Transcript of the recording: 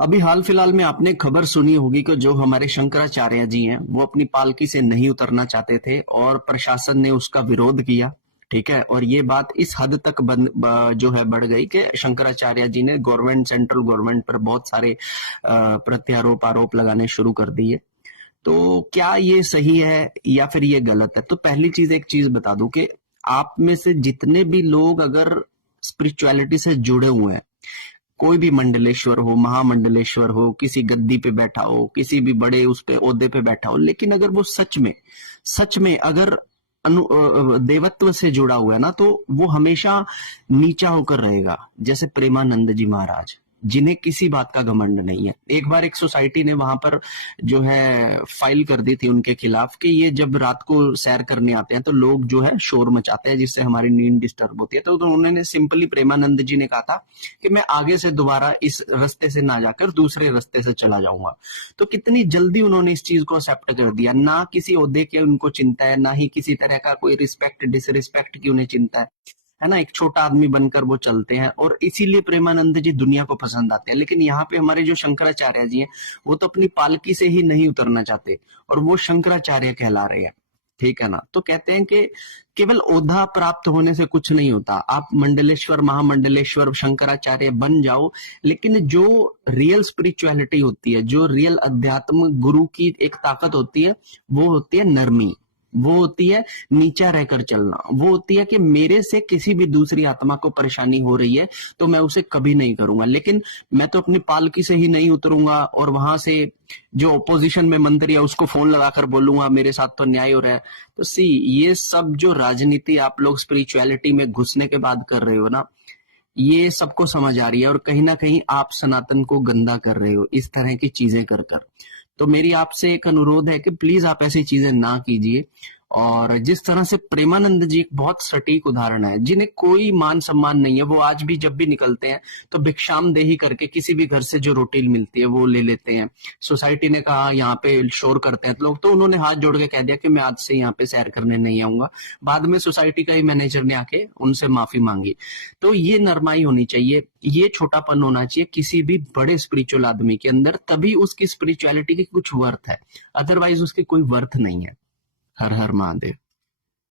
अभी हाल फिलहाल में आपने खबर सुनी होगी कि जो हमारे शंकराचार्य जी हैं वो अपनी पालकी से नहीं उतरना चाहते थे और प्रशासन ने उसका विरोध किया। ठीक है, और ये बात इस हद तक जो है बढ़ गई कि शंकराचार्य जी ने गवर्नमेंट, सेंट्रल गवर्नमेंट पर बहुत सारे प्रत्यारोप आरोप लगाने शुरू कर दिए। तो क्या ये सही है या फिर ये गलत है? तो पहली चीज, एक चीज बता दूं कि आप में से जितने भी लोग अगर स्पिरिचुअलिटी से जुड़े हुए हैं, कोई भी मंडलेश्वर हो, महामंडलेश्वर हो, किसी गद्दी पे बैठा हो, किसी भी बड़े उस पे ओहदे पे बैठा हो, लेकिन अगर वो सच में अगर देवत्व से जुड़ा हुआ है ना, तो वो हमेशा नीचा होकर रहेगा। जैसे प्रेमानंद जी महाराज, जिन्हें किसी बात का घमंड नहीं है। एक बार एक सोसाइटी ने वहां पर जो है फाइल कर दी थी उनके खिलाफ कि ये जब रात को सैर करने आते हैं तो लोग जो है शोर मचाते हैं, जिससे हमारी नींद डिस्टर्ब होती है। तो उन्होंने सिंपली, प्रेमानंद जी ने कहा था कि मैं आगे से दोबारा इस रास्ते से ना जाकर दूसरे रास्ते से चला जाऊंगा। तो कितनी जल्दी उन्होंने इस चीज को एक्सेप्ट कर दिया। ना किसी ओहदे की उनको चिंता है, ना ही किसी तरह का कोई रिस्पेक्ट डिसरिस्पेक्ट की उन्हें चिंता है ना। एक छोटा आदमी बनकर वो चलते हैं और इसीलिए प्रेमानंद जी दुनिया को पसंद आते हैं। लेकिन यहाँ पे हमारे जो शंकराचार्य जी हैं, वो तो अपनी पालकी से ही नहीं उतरना चाहते और वो शंकराचार्य कहला रहे हैं। ठीक है ना। तो कहते हैं कि केवल ओधा प्राप्त होने से कुछ नहीं होता। आप मंडलेश्वर, महामंडलेश्वर, शंकराचार्य बन जाओ, लेकिन जो रियल स्पिरिचुअलिटी होती है, जो रियल अध्यात्म गुरु की एक ताकत होती है, वो होती है नरमी, वो होती है नीचा रहकर चलना, वो होती है कि मेरे से किसी भी दूसरी आत्मा को परेशानी हो रही है तो मैं उसे कभी नहीं करूंगा। लेकिन मैं तो अपनी पालकी से ही नहीं उतरूंगा और वहां से जो ओपोजिशन में मंत्री है उसको फोन लगाकर बोलूंगा मेरे साथ तो न्याय हो रहा है। तो सी, ये सब जो राजनीति आप लोग स्पिरिचुअलिटी में घुसने के बाद कर रहे हो ना, ये सबको समझ आ रही है और कहीं ना कहीं आप सनातन को गंदा कर रहे हो इस तरह की चीजें कर कर। तो मेरी आपसे एक अनुरोध है कि प्लीज आप ऐसी चीजें ना कीजिए। और जिस तरह से प्रेमानंद जी एक बहुत सटीक उदाहरण है, जिन्हें कोई मान सम्मान नहीं है, वो आज भी जब भी निकलते हैं तो भिक्षाम देही करके किसी भी घर से जो रोटी मिलती है वो ले लेते हैं। सोसाइटी ने कहा यहाँ पे शोर करते हैं लोग, तो उन्होंने हाथ जोड़ के कह दिया कि मैं आज से यहाँ पे सैर करने नहीं आऊंगा। बाद में सोसाइटी का ही मैनेजर ने आके उनसे माफी मांगी। तो ये नरमाई होनी चाहिए, ये छोटापन होना चाहिए किसी भी बड़े स्पिरिचुअल आदमी के अंदर, तभी उसकी स्पिरिचुअलिटी की कुछ वर्थ है, अदरवाइज उसकी कोई वर्थ नहीं है। हर हर महादेव।